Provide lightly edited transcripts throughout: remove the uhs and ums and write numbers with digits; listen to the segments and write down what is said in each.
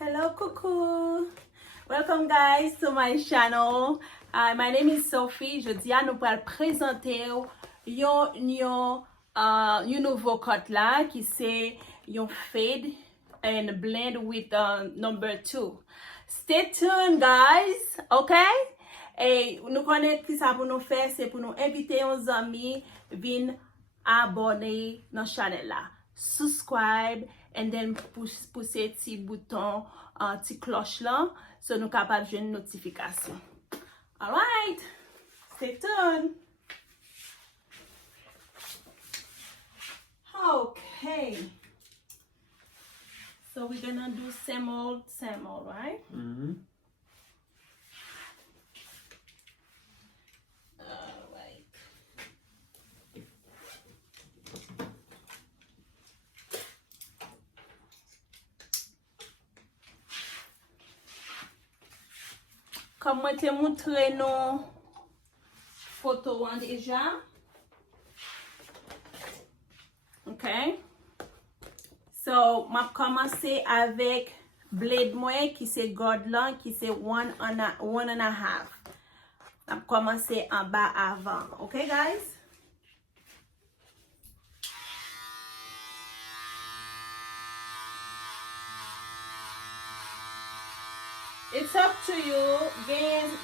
Hello, coucou. Welcome guys to my channel. My name is Sophie. Je dis à nous pour présenter yon nouveau cut là qui c'est yon fade and blend with number 2. Stay tuned guys, okay? Et nous connaissons qui ça pour nous faire, c'est pour nous inviter nos amis Vinn abonner dans channel là. Subscribe and then pousser petit bouton petit cloche là so nous capable de une notification. Alright, stay tuned. Okay, so we're gonna do same old, right? Mm-hmm. Alright. Comme moi te montré nos photos déjà. Okay. So, m'a commencé avec blade moi qui c'est Gade là qui c'est one and a half. M'a commencé en bas avant. Okay guys? It's up to you.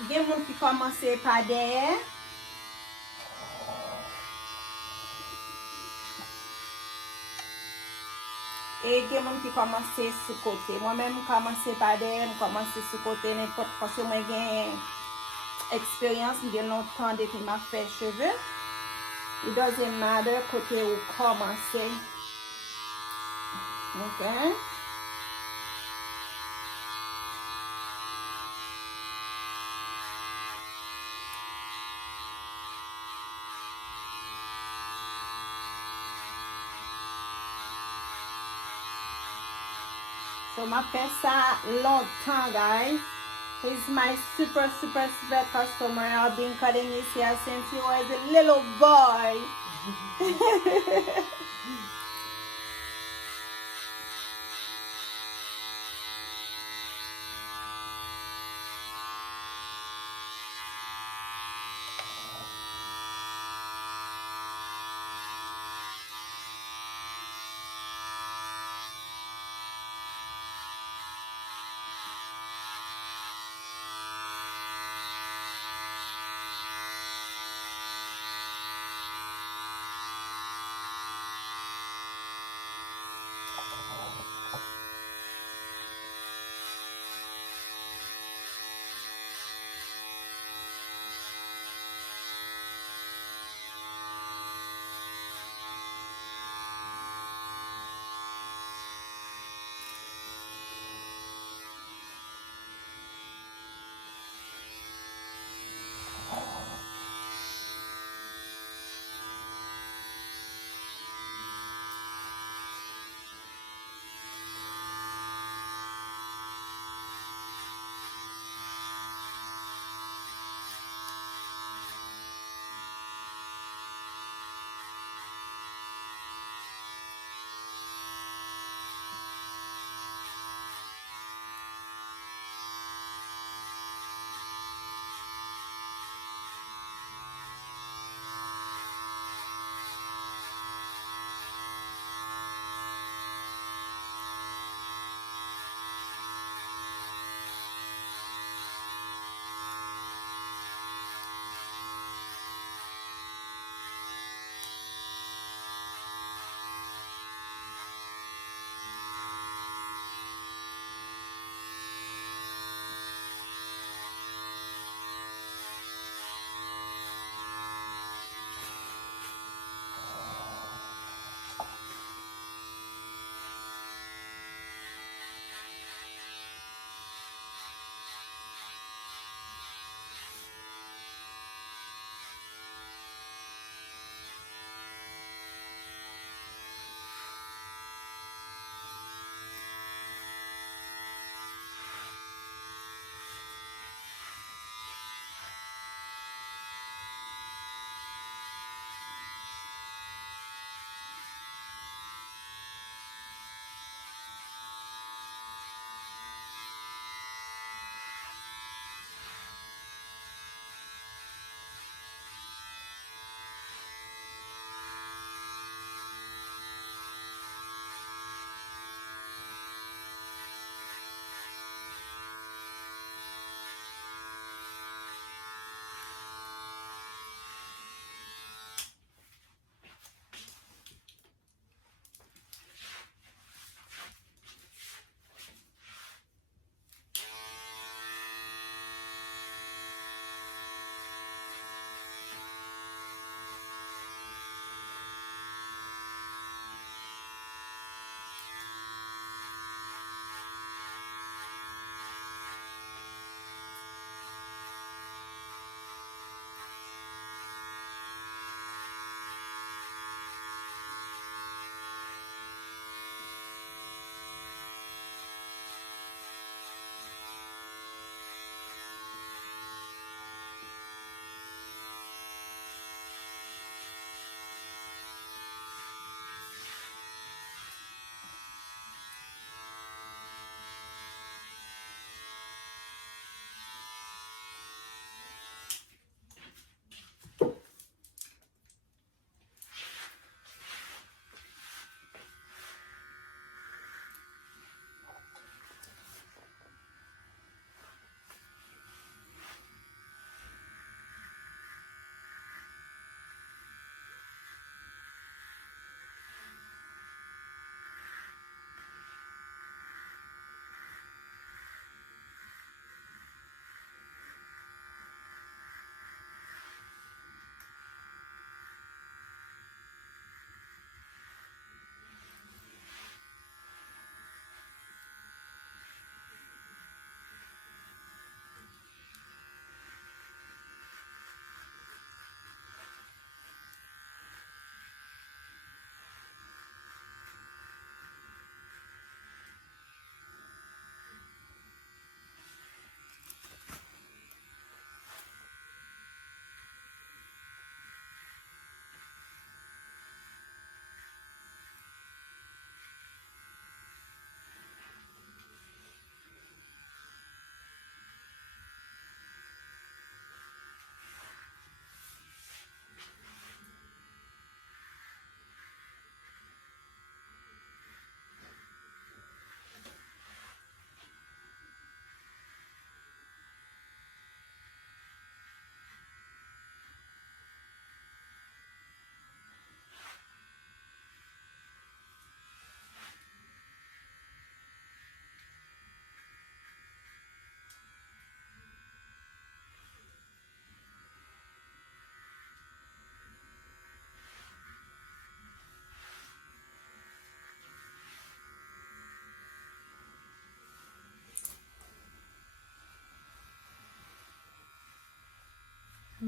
Gen moun ki komanse pa derrière. Et gen moun ki komanse sou kote. Moi-même komanse pa derrière, m komanse sou kote n'importe parce que moi gen expérience, gen longtemps depuis ma fait cheveux. It doesn't matter kote ou komanse. Okay? So ma fait ça longtemps guys. He's my super customer. I've been cutting his hair since he was a little boy.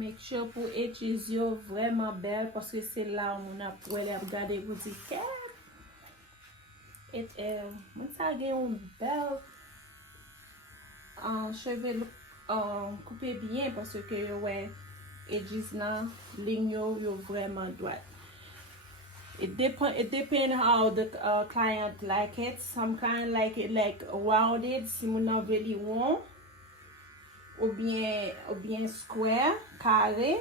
Make sure pour edges yo vraiment belle parce que c'est là où on a pour aller regarder vous dire et moi ça gagne une belle cheveux couper bien parce que ouais edges là ligne yo vraiment droite. It depends how the client like it. Some client like it like rounded, si mon a really rond, ou bien square, carré.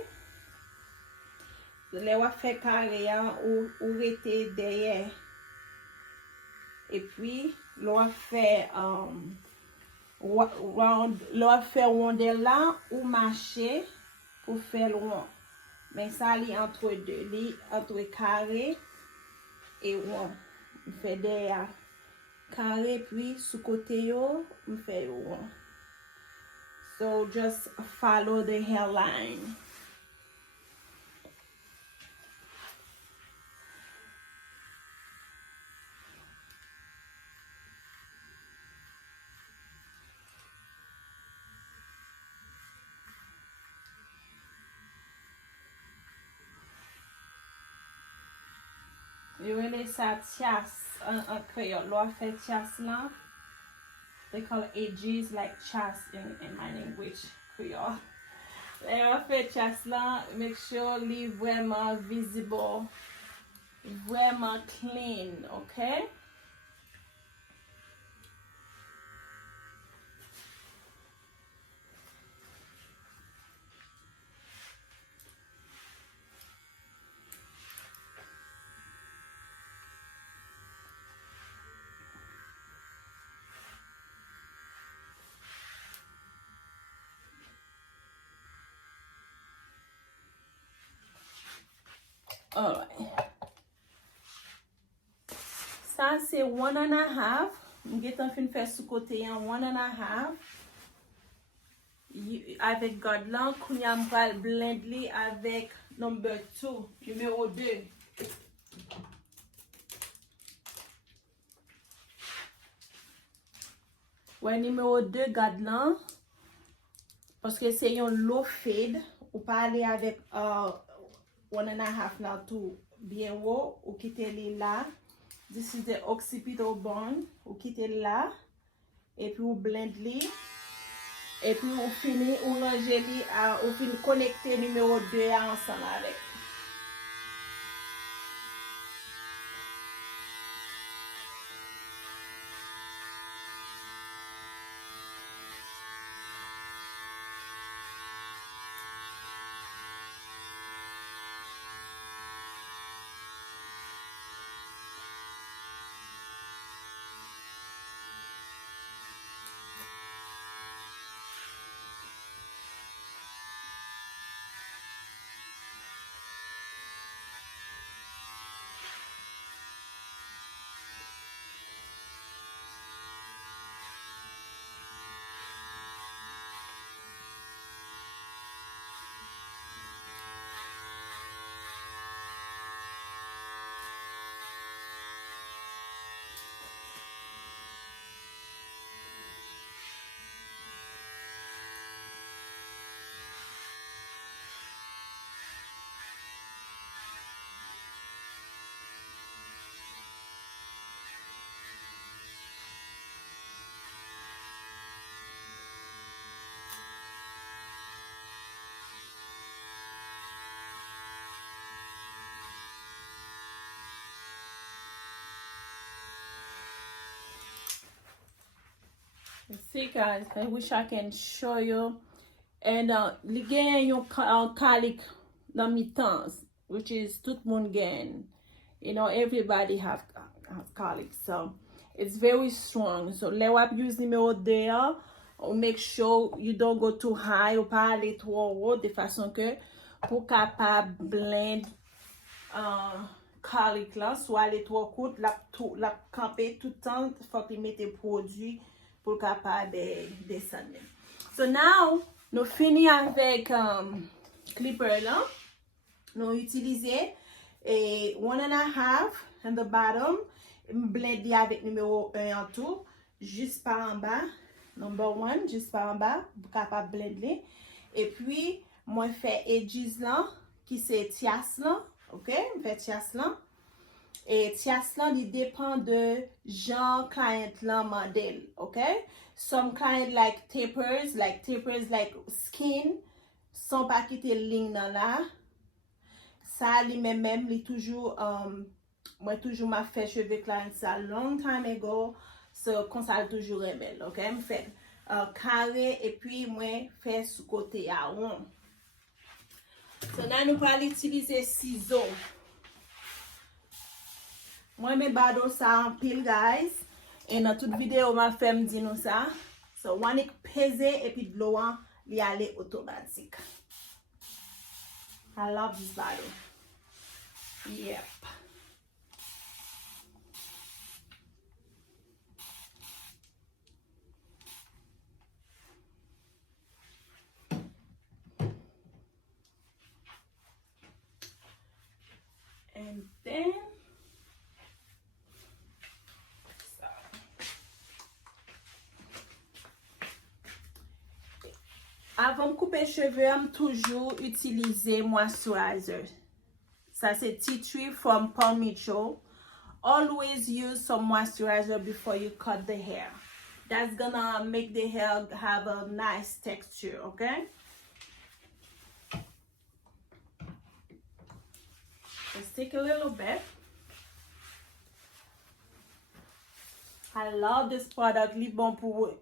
Le wa fait carré ou rete derrière. Et puis le wa fait rondelle là ou marcher pour faire le rond. Mais ça li entre deux, li entre carré et rond. On fait derrière carré puis sous côté yo, on fait rond. So just follow the hairline. You really say chasse en créole. L'on fait chasse là. They call edges like chasse in my language, Creole. L'on fait chasse là, make sure leave vraiment visible, vraiment clean, okay? Alright. Ça c'est 1.5. Je vais fin faire sous côté en 1.5. Avec Gade là, Komanm va blend li avec number 2, numéro 2. Ouais, numéro 2 Gade là. Parce que c'est un low fade. Ou pas aller avec 1.5 now tout bien haut. Ou quitter li là. This is the occipital bone. Ou quitter là. Et puis ou blend li. Et puis ou fini ou ranger li ou fin connecter numéro 2 ensemble avec. See guys, I wish I can show you. And li gen yon colic dans mi temps, which is tout moun gen. You know, everybody have colic, so it's very strong. So le wap use numéro 2 or make sure you don't go too high ou pas aller trop haut de façon que pour capable blend colic là, soit aller trop court, la camper tout le temps, faut qu'il mette produit pour capable descendre. So now, nous fini avec clipper là. Nous utiliser 1.5 on the bottom, blend avec numéro 1 en tout, juste par en bas, number 1, juste par en bas, pour capable blender. Et puis, moi fait edges là, qui c'est tias là, ok? Je fais tias là. Et tias là, il dépend de genre client là modèle, ok? Some client like tapers like skin, sans pas quitter ligne là. Ça, lui-même, il toujours, moi toujours m'a fait cheveux client ça long time ago, so comme ça toujours aimé, ok? Je fais carré et puis moi fait sous côté à rond. So là nous allons utiliser ciseaux. Moi me bado ça en pile guys. Et dans toute vidéo m'a fait me dire nous ça. So on est pesé et puis de l'eau il y aller automatique. I love this bottle. Yep. And then avant de couper les cheveux, je toujours utiliser moisturizer. Ça c'est tea tree from Paul Mitchell. Always use some moisturizer before you cut the hair. That's gonna make the hair have a nice texture, okay? Just take a little bit. I love this product. Li bon pour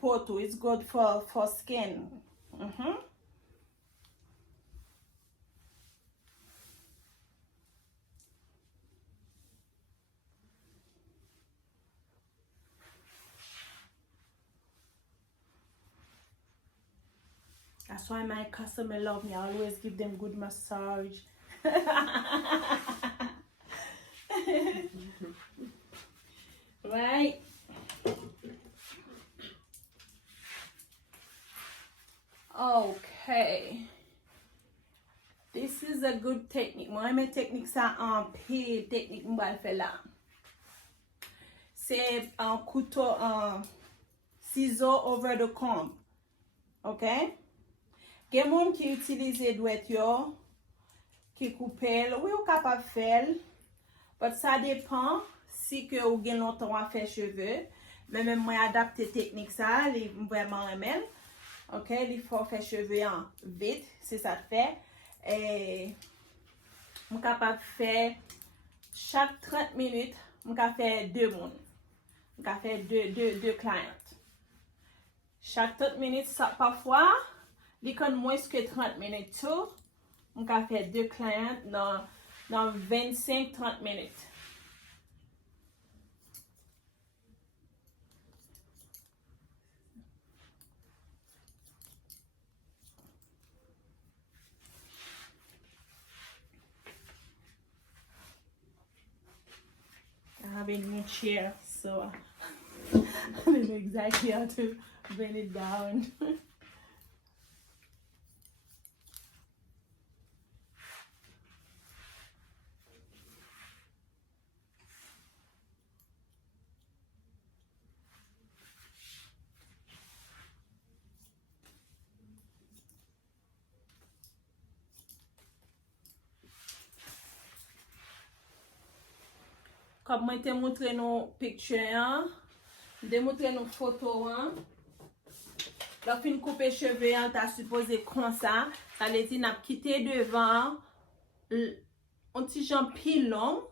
poto. It's good for skin. That's why my customer love me. I always give them good massage. Right? Okay. This is a good technique. Moi, mes techniques ça en pile technique m'va faire là. C'est un couteau, un ciseau over the comb. Okay? Gen moun qui utilise douet yo, qui coupe, oui ou capable faire, but ça dépend si que ou gen longtemps à faire cheveux. Mais même moi adapter technique ça, li vraiment remel. Ok, il faut faire cheveux en vite, c'est ça fait. Et je suis capable de faire chaque 30 minutes, je suis capable de faire 2 monde. Je suis capable de faire deux clients. Chaque 30 minutes, ça, parfois, il y a moins que 30 minutes. Tout, je suis capable de faire 2 clients dans 25-30 minutes. I have a new chair, so I don't know exactly how to bend it down. Comme moi te montré nos pictures, de montrer nos photos. Là, fin couper cheveux, t'as supposé comme ça. Ça veut dire n'a quitté devant un petit jambe pile long.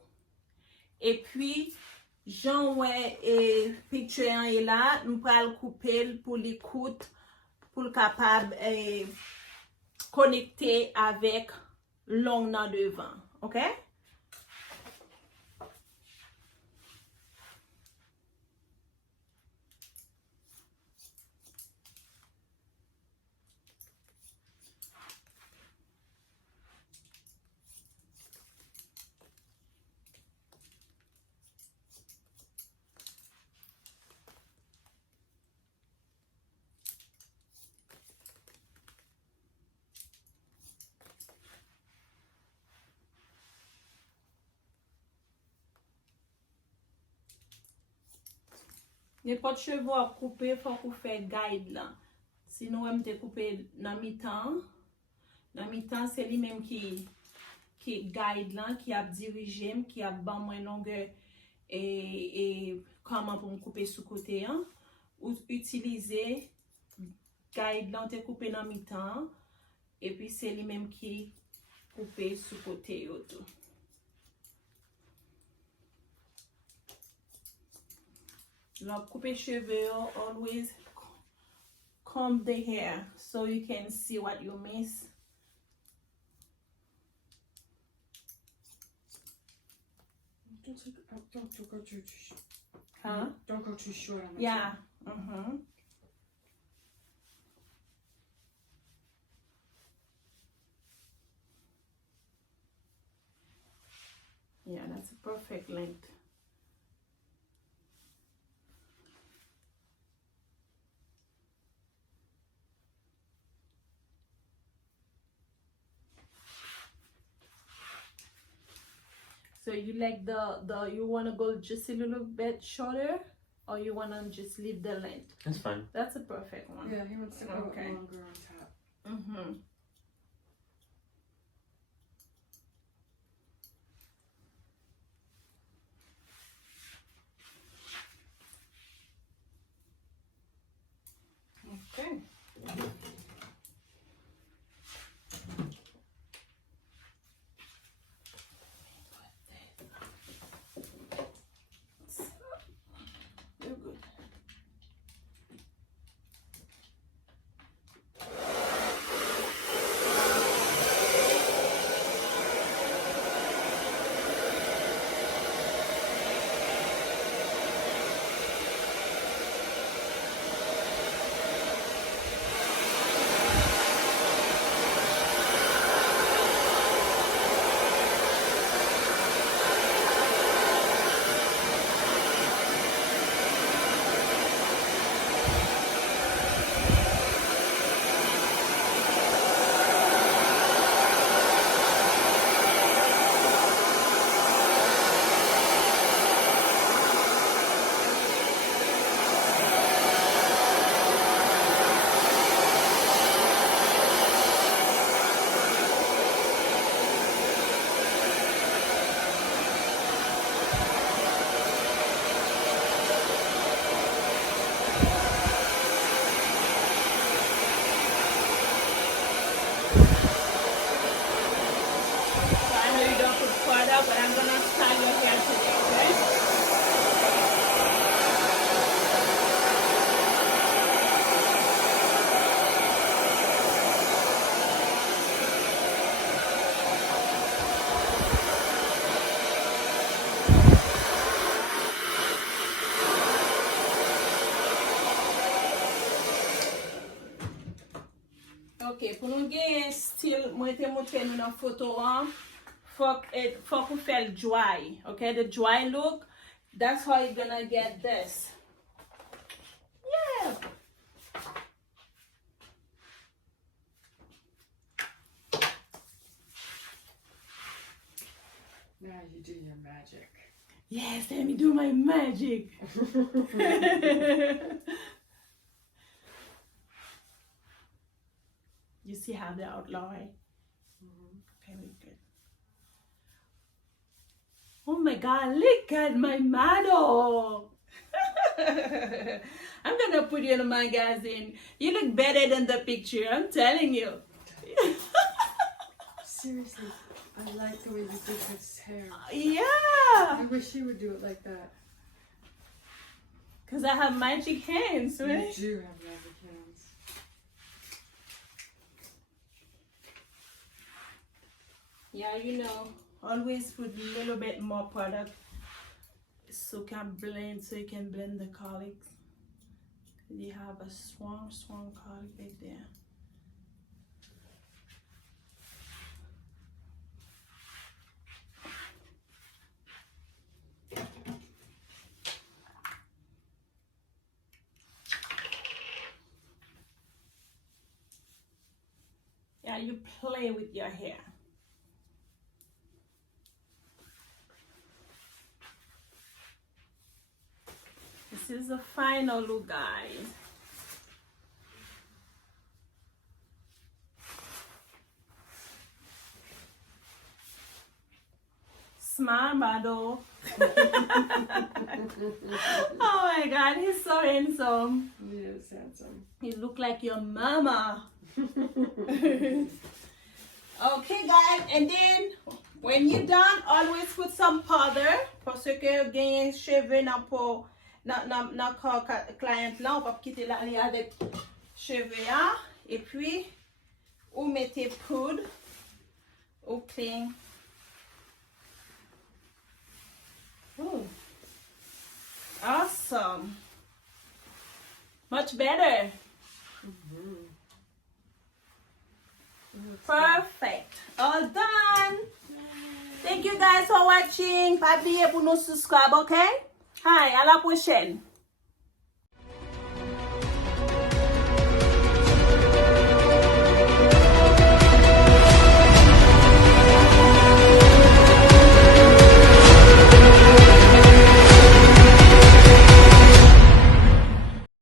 Et puis, j'en ouais et picture est là, nous allons couper pour l'écoute, pour le capable connecter avec long dans devant. OK? N'importe cheveux à couper, il faut qu'on fasse guide là. Sinon, on te couper dans mi-temps. Dans mi temps, c'est lui-même qui guide là, qui a dirigé, qui a ban moi longueur et comment pour me couper sous côté hein, ou utiliser guide là te couper dans mi temps et puis c'est lui-même qui couper sous côté tout. Là couper cheveux always comb the hair so you can see what you miss. Don't go too short. Huh? Don't go too short on the Yeah. top. Yeah, that's a perfect length. So you like the you want to go just a little bit shorter or you want to just leave the length? That's fine. That's a perfect one. Yeah, he wants to go Okay. longer on top. Mm-hmm. Okay. You're good. So I know you don't put further, but I'm gonna style your hair today, okay? Ok, pour nous gagner style, moi te montre nous dans photo hein, faut qu'on fait le dry, okay? The dry look, that's how you're gonna get this. Yeah. Now you do your magic. Yes, let me do my magic. You see how the outline? Very good. Oh my God, look at my model. I'm gonna put you in a magazine. You look better than the picture, I'm telling you. Seriously, I like the way you did his hair. Yeah, I wish he would do it like that. because I have magic hands, You right? do have magic hands. Yeah, you know, always put a little bit more product so you can blend the colics. You have a strong colic right there. Yeah, you play with your hair. This is the final look, guys. Smile, Bado. Oh my God, he's so handsome. He is handsome. You look like your mama. Okay, guys, and then when you're done, always put some powder. Parce que gagne cheve n'a pas n'a client là, on va quitter là avec cheve là. Et puis, vous mettez poudre au clean. Oh, awesome. Much better. Perfect. All done. Thank you guys for watching. Pas oublier pour nous subscribe, okay? Hi, à la prochaine.